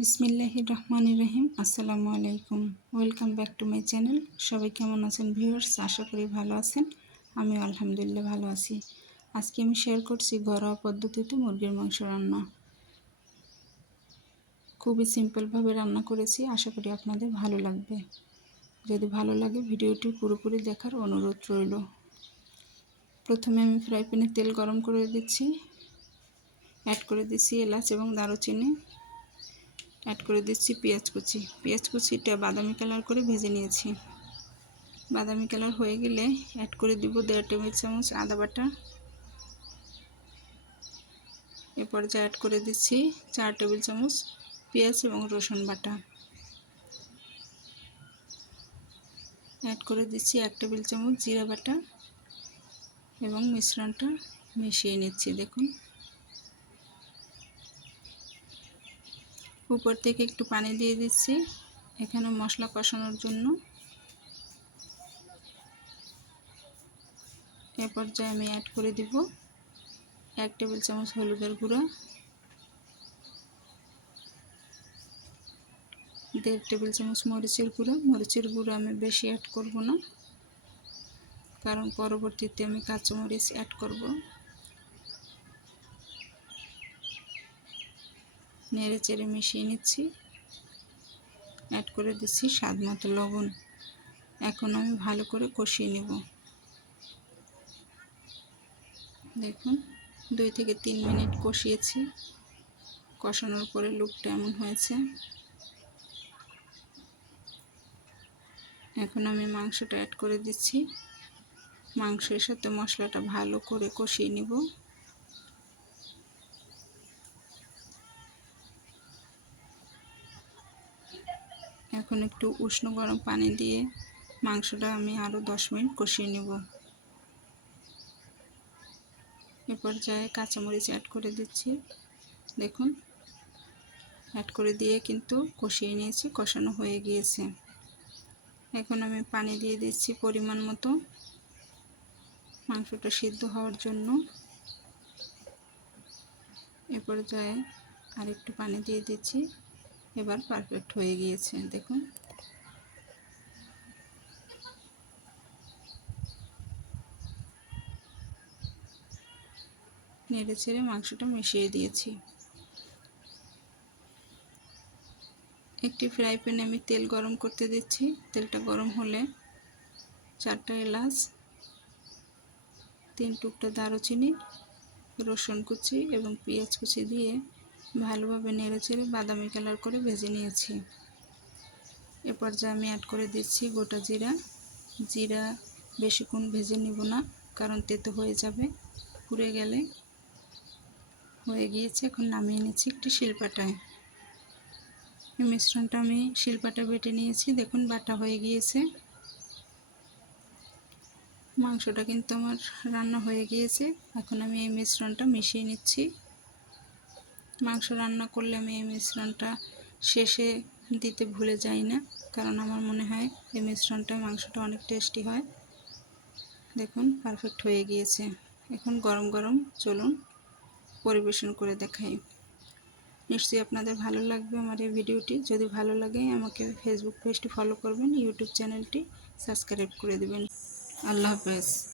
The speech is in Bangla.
বিসমিল্লাহ রহমান রহিম। আসসালামু আলাইকুম। Welcome back to my channel সবাই কেমন আছেন ভিউয়ার্স আশা করি ভালো আছেন। আমি আলহামদুলিল্লাহ ভালো আছি। আজকে আমি শেয়ার করছি ঘরোয়া পদ্ধতিতে মুরগির মাংস রান্না। খুবই সিম্পলভাবে রান্না করেছি। আশা করি আপনাদের ভালো লাগবে। যদি ভালো লাগে ভিডিওটি পুরোপুরি দেখার অনুরোধ রইল। প্রথমে আমি ফ্রাই প্যানে তেল গরম করে দিচ্ছি। অ্যাড করে দিচ্ছি এলাচ এবং দারুচিনি। অ্যাড করে দিচ্ছি পেঁয়াজ কুচি। পেঁয়াজ কুচিটা বাদামি কালার করে ভেজে নিয়েছি। বাদামি কালার হয়ে গেলে অ্যাড করে দিব দেড় টেবিল চামচ আদা বাটা। এরপর পর্যায়ে অ্যাড করে দিচ্ছি চার টেবিল চামচ পেঁয়াজ এবং রসুন বাটা। অ্যাড করে দিচ্ছি এক টেবিল চামচ জিরা বাটা এবং মিশ্রণটা মিশিয়ে নিচ্ছি, দেখুন। উপর থেকে একটু পানি দিয়ে দিচ্ছি এখানে মশলা কষানোর জন্য। এ পর্যায়ে আমি অ্যাড করে দিব এক টেবিল চামচ হলুদের গুঁড়ো, দেড় টেবিল চামচ মরিচের গুঁড়ো। মরিচের গুঁড়ো আমি বেশি অ্যাড করব না, কারণ পরবর্তীতে আমি কাঁচামরিচ অ্যাড করব। নেড়ে চেড়ে মিশিয়ে নিচ্ছি। অ্যাড করে দিচ্ছি স্বাদ মতো লবণ। এখন আমি ভালো করে কষিয়ে নেব। দেখুন, দুই থেকে তিন মিনিট কষিয়েছি। কষানোর পরে লুকটা এমন হয়েছে। এখন আমি মাংসটা অ্যাড করে দিচ্ছি। মাংসের সাথে মশলাটা ভালো করে কষিয়ে নেব। এখন একটু উষ্ণ গরম পানি দিয়ে মাংসটা আমি আরও দশ মিনিট কষিয়ে নেব। এ পর্যায়ে কাঁচামরিচ অ্যাড করে দিচ্ছি। দেখুন অ্যাড করে দিয়ে কিন্তু কষিয়ে নিয়েছি, কষানো হয়ে গিয়েছে। এখন আমি পানি দিয়ে দিচ্ছি পরিমাণ মতো। মাংসটা সিদ্ধ হওয়ার জন্য এ পর্যায়ে আর একটু পানি দিয়ে দিচ্ছি। এবার পারফেক্ট হয়ে গিয়েছে, দেখুন। নেড়ে ছেড়ে মাংসটা মিশিয়ে দিয়েছি। একটি ফ্রাই প্যানে আমি তেল গরম করতে দিচ্ছি। তেলটা গরম হলে চারটা এলাচ, তিন টুকটা দারুচিনি, রসুন কুচি এবং পেঁয়াজ কুচি দিয়ে ভালোভাবে নেড়ে চেড়ে বাদামি কালার করে ভেজে নিয়েছি। এ পর্যায়ে আমি অ্যাড করে দিচ্ছি গোটা জিরা। জিরা বেশিক্ষণ ভেজে নিব না, কারণ তেতো হয়ে যাবে, পুড়ে গেলে। হয়ে গিয়েছে, এখন নামিয়ে নিচ্ছি একটি শিলপাটায়। এই মিশ্রণটা আমি শিলপাটা বেটে নিয়েছি, দেখুন বাটা হয়ে গিয়েছে। মাংসটা কিন্তু আমার রান্না হয়ে গিয়েছে, এখন আমি এই মিশ্রণটা মিশিয়ে নিচ্ছি। মাংস রান্না করলে আমি এই মিশ্রণটা শেষে দিতে ভুলে যাই না। কারণ আমার মনে হয় এই মিশ্রণটা মাংসটা অনেক টেস্টি হয়। দেখুন পারফেক্ট হয়ে গিয়েছে। এখন গরম গরম চলুন পরিবেশন করে দেখাই। নিশ্চয়ই আপনাদের ভালো লাগবে আমার এই ভিডিওটি। যদি ভালো লাগে, আমাকে ফেসবুক পেজটি ফলো করবেন ইউটিউব চ্যানেলটি সাবস্ক্রাইব করে দেবেন। আল্লাহ হাফেজ।